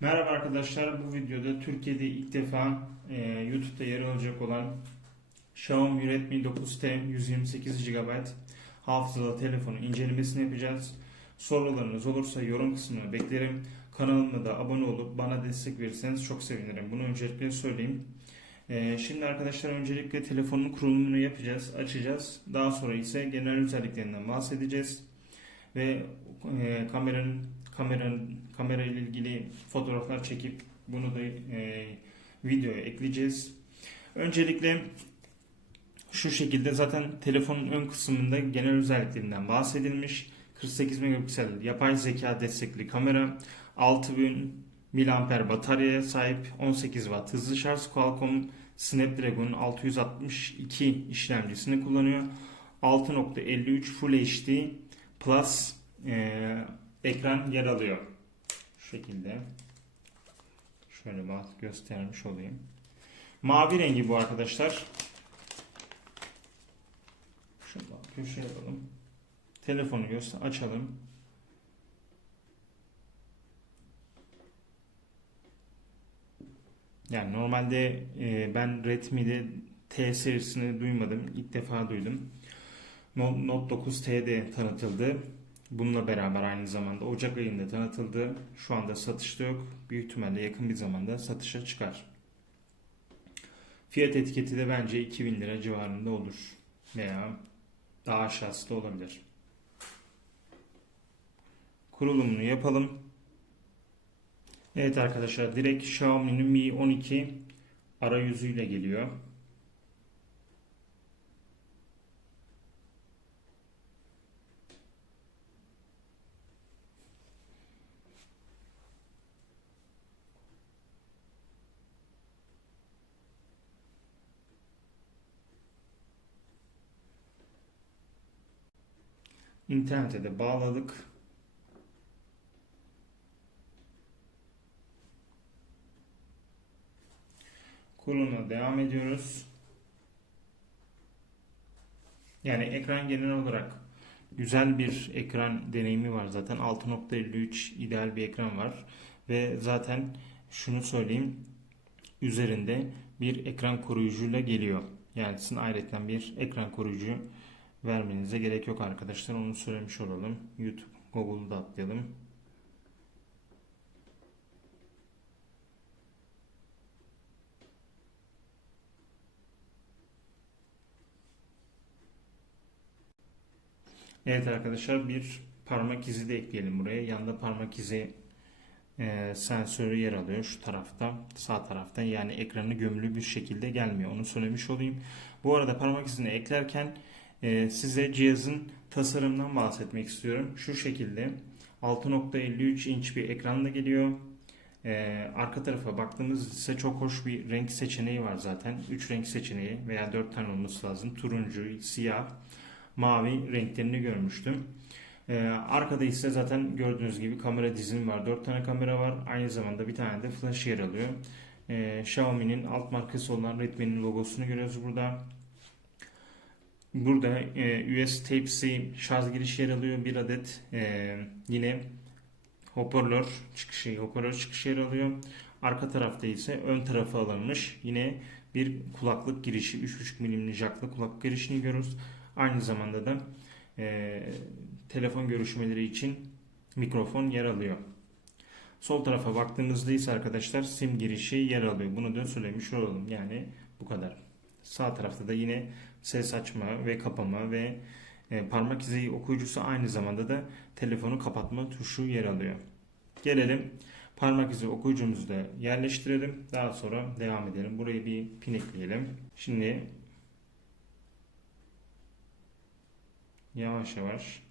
Merhaba arkadaşlar. Bu videoda Türkiye'de ilk defa e, YouTube'da yer alacak olan Xiaomi Redmi 9T 128 GB hafızalı telefonu incelemesini yapacağız. Sorularınız olursa yorum kısmına beklerim. Kanalıma da abone olup bana destek verirseniz çok sevinirim. Bunu öncelikle söyleyeyim. E, şimdi arkadaşlar öncelikle telefonun kurulumunu yapacağız, açacağız. Daha sonra ise genel özelliklerinden bahsedeceğiz. Ve e, kameranın kameranın kamera ile ilgili fotoğraflar çekip bunu da e, videoya ekleyeceğiz. Öncelikle şu şekilde zaten telefonun ön kısmında genel özelliklerinden bahsedilmiş. 48 megapiksel yapay zeka destekli kamera, 6000 mAh bataryaya sahip 18 Watt hızlı şarj Qualcomm Snapdragon 662 işlemcisini kullanıyor. 6.53 Full HD Plus e, ekran yer alıyor. Şu şekilde. Şöyle bak göstermiş olayım. Mavi rengi bu arkadaşlar. Şunu bak köşeye alalım. Telefonu göster açalım. Yani normalde e, ben Redmi'de T serisini duymadım. İlk defa duydum. Note Note 9T de tanıtıldı. Bununla beraber aynı zamanda Ocak ayında tanıtıldı. Şu anda satışta yok. Büyük ihtimalle yakın bir zamanda satışa çıkar. Fiyat etiketi de bence 2000 lira civarında olur. Veya daha aşağısı da olabilir. Kurulumunu yapalım. Evet arkadaşlar direkt Xiaomi'nin Mi 12 arayüzüyle geliyor. İnternete de bağladık. Kuruluma devam ediyoruz. Yani ekran genel olarak güzel bir ekran deneyimi var zaten. 6.53 ideal bir ekran var. Ve zaten şunu söyleyeyim. Üzerinde bir ekran koruyucuyla geliyor. Yani sizin ayrıca bir ekran koruyucu vermenize gerek yok arkadaşlar. Onu söylemiş olalım. YouTube, Google'da atlayalım. Evet arkadaşlar bir parmak izi de ekleyelim buraya. Yanda parmak izi e, sensörü yer alıyor şu tarafta sağ tarafta yani ekranı gömülü bir şekilde gelmiyor onu söylemiş olayım. Bu arada parmak izini eklerken size cihazın tasarımından bahsetmek istiyorum. Şu şekilde 6.53 inç bir ekranla geliyor. Ee, arka tarafa baktığımız ise çok hoş bir renk seçeneği var zaten. 3 renk seçeneği veya 4 tane olması lazım. Turuncu, siyah, mavi renklerini görmüştüm. Ee, arkada ise zaten gördüğünüz gibi kamera dizimi var. 4 tane kamera var. Aynı zamanda bir tane de flash yer alıyor. Ee, Xiaomi'nin alt markası olan Redmi'nin logosunu görüyoruz burada. Burada e, US Type-C şarj girişi yer alıyor. Bir adet e, yine hoparlör çıkışı, hoparlör çıkışı yer alıyor. Arka tarafta ise ön tarafa alınmış yine bir kulaklık girişi 3.5 milimli jacklı kulaklık girişini görüyoruz. Aynı zamanda da e, telefon görüşmeleri için mikrofon yer alıyor. Sol tarafa baktığımızda ise arkadaşlar sim girişi yer alıyor. Bunu da söylemiş olalım. Yani bu kadar. Sağ tarafta da yine ses açma ve kapama ve e, parmak izi okuyucusu aynı zamanda da telefonu kapatma tuşu yer alıyor. Gelelim parmak izi okuyucumuzu da yerleştirelim. Daha sonra devam edelim. Buraya bir pin ekleyelim. Şimdi yavaş yavaş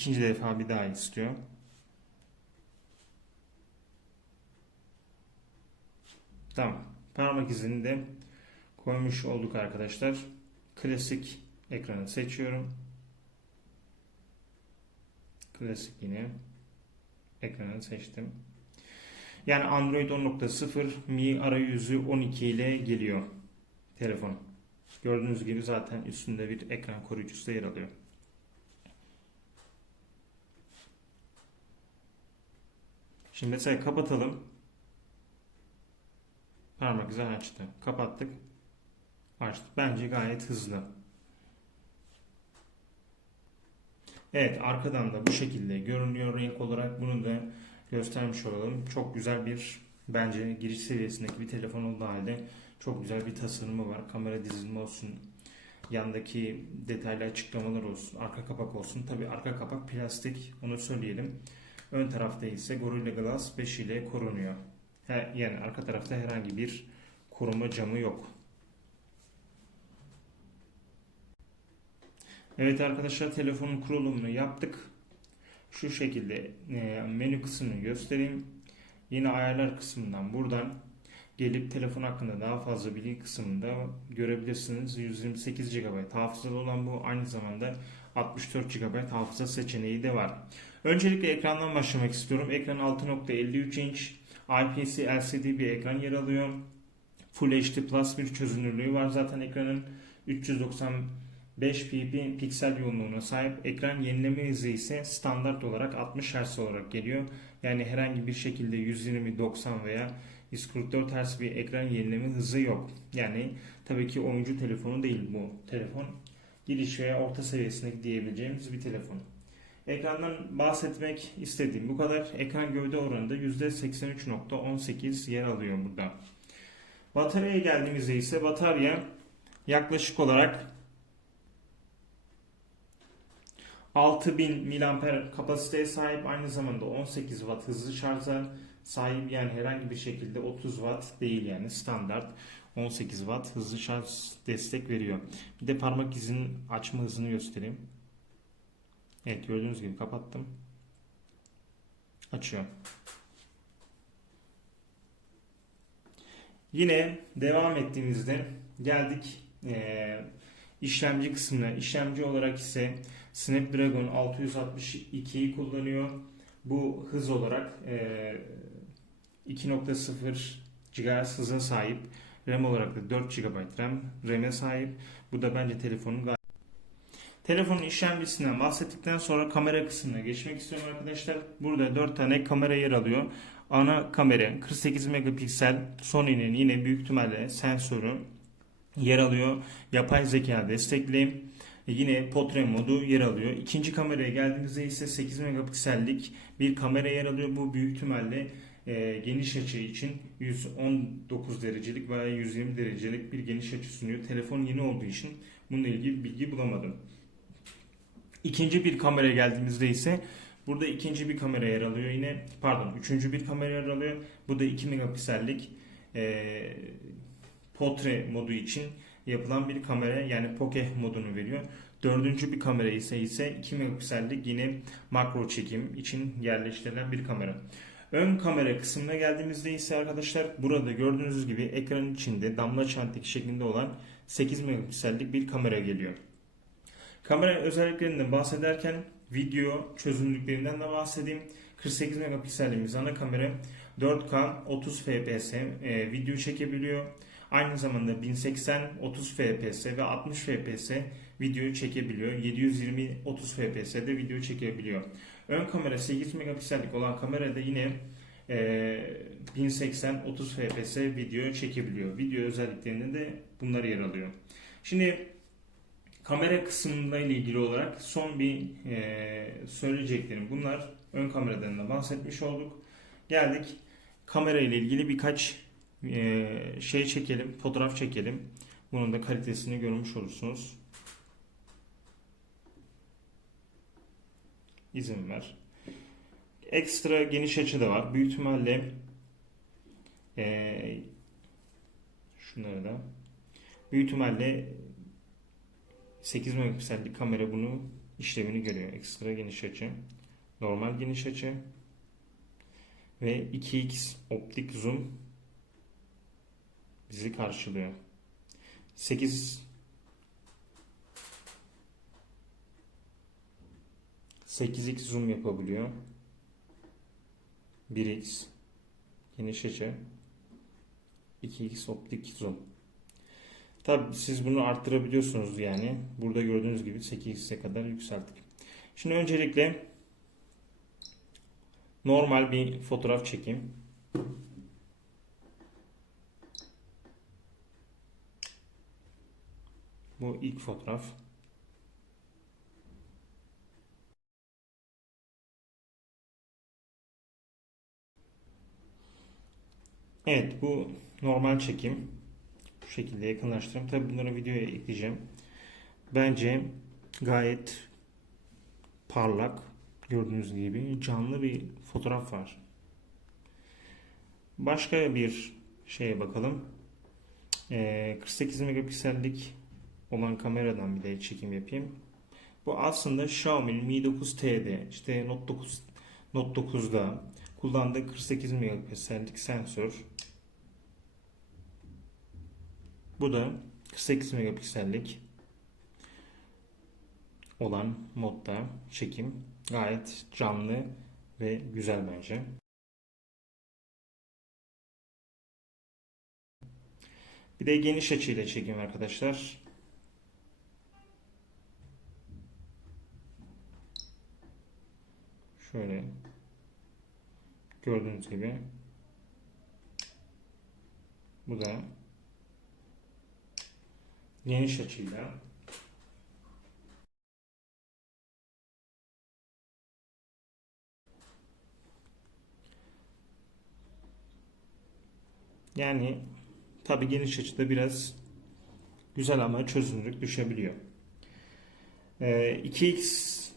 ikinci defa bir daha istiyor. Tamam. Parmak izini de koymuş olduk arkadaşlar. Klasik ekranı seçiyorum. Klasik yine ekranı seçtim. Yani Android 10.0 Mi arayüzü 12 ile geliyor telefon. Gördüğünüz gibi zaten üstünde bir ekran koruyucusu da yer alıyor. Şimdi mesela kapatalım. Parmak izi açtı. Kapattık. Açtık. Bence gayet hızlı. Evet arkadan da bu şekilde görünüyor renk olarak. Bunu da göstermiş olalım. Çok güzel bir bence giriş seviyesindeki bir telefon olduğu halde çok güzel bir tasarımı var. Kamera dizilimi olsun. Yandaki detaylı açıklamalar olsun. Arka kapak olsun. Tabi arka kapak plastik. Onu söyleyelim. Ön tarafta ise Gorilla Glass 5 ile korunuyor. Yani arka tarafta herhangi bir koruma camı yok. Evet arkadaşlar telefonun kurulumunu yaptık. Şu şekilde e, menü kısmını göstereyim. Yine ayarlar kısmından buradan gelip telefon hakkında daha fazla bilgi kısmında görebilirsiniz. 128 GB hafızalı olan bu aynı zamanda 64 GB hafıza seçeneği de var. Öncelikle ekrandan başlamak istiyorum. Ekran 6.53 inç IPS LCD bir ekran yer alıyor. Full HD Plus bir çözünürlüğü var zaten ekranın 395 ppi piksel yoğunluğuna sahip. Ekran yenileme hızı ise standart olarak 60 Hz olarak geliyor. Yani herhangi bir şekilde 120, 90 veya 144 Hz bir ekran yenileme hızı yok. Yani tabii ki oyuncu telefonu değil bu telefon. Giriş veya orta seviyesine diyebileceğimiz bir telefon. Ekrandan bahsetmek istediğim bu kadar. Ekran gövde oranı da %83.18 yer alıyor burada. Bataryaya geldiğimizde ise batarya yaklaşık olarak 6000 mAh kapasiteye sahip aynı zamanda 18 Watt hızlı şarja sahip yani herhangi bir şekilde 30 Watt değil yani standart 18 Watt hızlı şarj destek veriyor. Bir de parmak izinin açma hızını göstereyim. Evet gördüğünüz gibi kapattım. Açıyor. Yine devam ettiğimizde geldik e, işlemci kısmına. İşlemci olarak ise Snapdragon 662'yi kullanıyor. Bu hız olarak e, 2.0 GHz hıza sahip. RAM olarak da 4 GB RAM RAM'e sahip. Bu da bence telefonun Telefonun işlemcisinden bahsettikten sonra kamera kısmına geçmek istiyorum arkadaşlar. Burada 4 tane kamera yer alıyor. Ana kamera 48 megapiksel Sony'nin yine büyük ihtimalle sensörü yer alıyor. Yapay zeka destekli. Yine portre modu yer alıyor. İkinci kameraya geldiğimizde ise 8 megapiksellik bir kamera yer alıyor. Bu büyük ihtimalle e, geniş açı için 119 derecelik veya 120 derecelik bir geniş açı sunuyor. Telefon yeni olduğu için bununla ilgili bilgi bulamadım. İkinci bir kameraya geldiğimizde ise burada ikinci bir kamera yer alıyor yine pardon üçüncü bir kamera yer alıyor. Bu da 2 megapiksellik e, portre modu için yapılan bir kamera yani poke modunu veriyor. Dördüncü bir kamera ise ise 2 megapiksellik yine makro çekim için yerleştirilen bir kamera. Ön kamera kısmına geldiğimizde ise arkadaşlar burada gördüğünüz gibi ekranın içinde damla çentik şeklinde olan 8 megapiksellik bir kamera geliyor. Kamera özelliklerinden bahsederken video çözünürlüklerinden de bahsedeyim. 48 megapiksellimiz ana kamera 4K 30 fps e, video çekebiliyor. Aynı zamanda 1080 30 fps ve 60 fps video çekebiliyor. 720 30 fps de video çekebiliyor. Ön kamera 8 megapiksellik olan kamerada yine e, 1080 30 fps video çekebiliyor. Video özelliklerinde de bunlar yer alıyor. Şimdi kamera kısmıyla ilgili olarak son bir e, söyleyeceklerim bunlar. Ön kameradan da bahsetmiş olduk. Geldik kamera ile ilgili birkaç e, şey çekelim, fotoğraf çekelim. Bunun da kalitesini görmüş olursunuz. İzin ver. Ekstra geniş açı da var. Büyük ihtimalle e, şunları da büyük ihtimalle 8 megapiksellik kamera bunu işlemini görüyor. Ekstra geniş açı, normal geniş açı ve 2x optik zoom bizi karşılıyor. 8 8x zoom yapabiliyor. 1x geniş açı 2x optik zoom. Tabi siz bunu arttırabiliyorsunuz yani. Burada gördüğünüz gibi 8x'e kadar yükselttik. Şimdi öncelikle normal bir fotoğraf çekeyim. Bu ilk fotoğraf. Evet bu normal çekim. Bu şekilde yakınlaştırdım. Tabi bunları videoya ekleyeceğim. Bence gayet parlak gördüğünüz gibi canlı bir fotoğraf var. Başka bir şeye bakalım. Ee, 48 megapiksellik olan kameradan bir de çekim yapayım. Bu aslında Xiaomi Mi 9T'de işte Note 9 Note 9'da kullandığı 48 megapiksellik sensör. Bu da 48 megapiksellik olan modda çekim gayet canlı ve güzel bence. Bir de geniş açıyla çekim arkadaşlar. Şöyle gördüğünüz gibi bu da geniş açıyla yani tabi geniş açıda biraz güzel ama çözünürlük düşebiliyor. Ee, 2x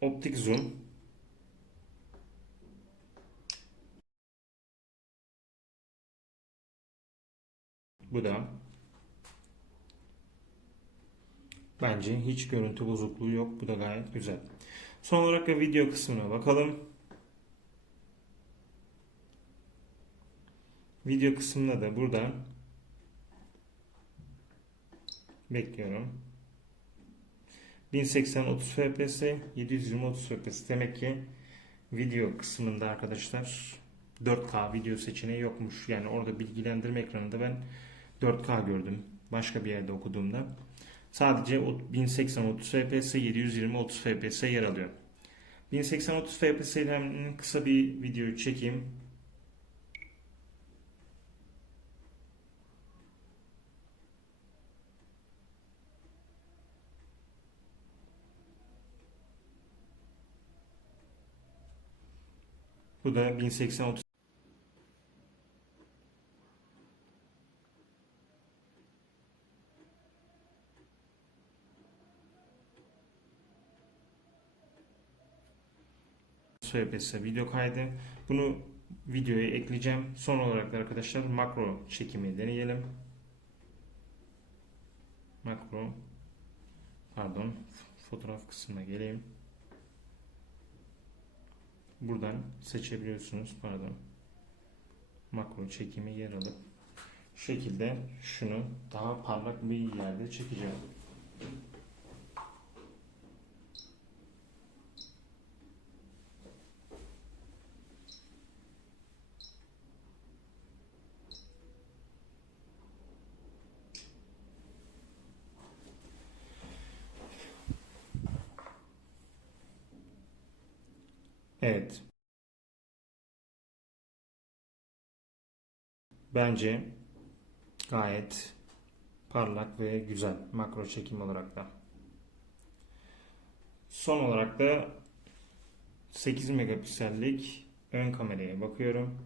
optik zoom bu da bence hiç görüntü bozukluğu yok. Bu da gayet güzel. Son olarak da video kısmına bakalım. Video kısmında da burada bekliyorum. 1080 30 fps 720 30 fps demek ki video kısmında arkadaşlar 4K video seçeneği yokmuş. Yani orada bilgilendirme ekranında ben 4K gördüm. Başka bir yerde okuduğumda. Sadece 1080 30 fps 720 30 fps yer alıyor. 1080 30 fps ile kısa bir video çekeyim. Bu da 1080 30 FPS video kaydı. Bunu videoya ekleyeceğim. Son olarak da arkadaşlar makro çekimi deneyelim. Makro pardon fotoğraf kısmına geleyim. Buradan seçebiliyorsunuz. Pardon. Makro çekimi yer alıp şekilde şunu daha parlak bir yerde çekeceğim. Evet. Bence gayet parlak ve güzel makro çekim olarak da. Son olarak da 8 megapiksellik ön kameraya bakıyorum.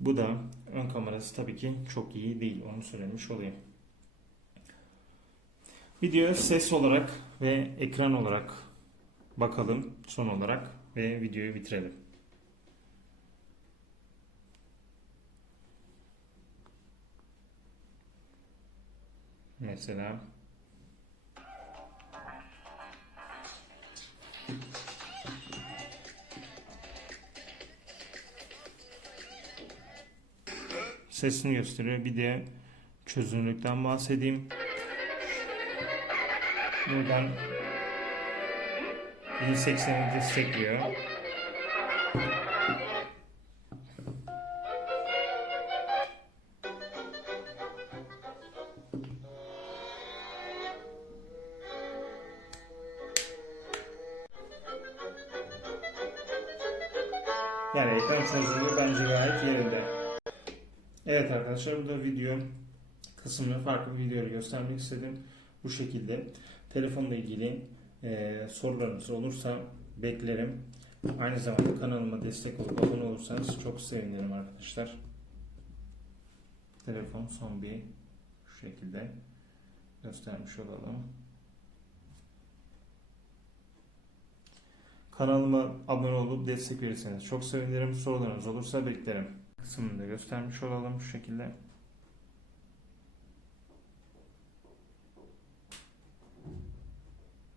Bu da ön kamerası tabii ki çok iyi değil. Onu söylemiş olayım. Videoya ses olarak ve ekran olarak bakalım son olarak ve videoyu bitirelim. Mesela sesini gösteriyor. Bir de çözünürlükten bahsedeyim. Buradan 1080'i destekliyor. Yani ekran çözünürlüğü bence gayet yerinde. Evet arkadaşlar bu da video kısmını farklı bir videoyla göstermek istedim. Bu şekilde telefonla ilgili e, sorularınız olursa beklerim. Aynı zamanda kanalıma destek olup abone olursanız çok sevinirim arkadaşlar. Telefon son bir şu şekilde göstermiş olalım. Kanalıma abone olup destek verirseniz çok sevinirim. Sorularınız olursa beklerim. Kısmını da göstermiş olalım şu şekilde.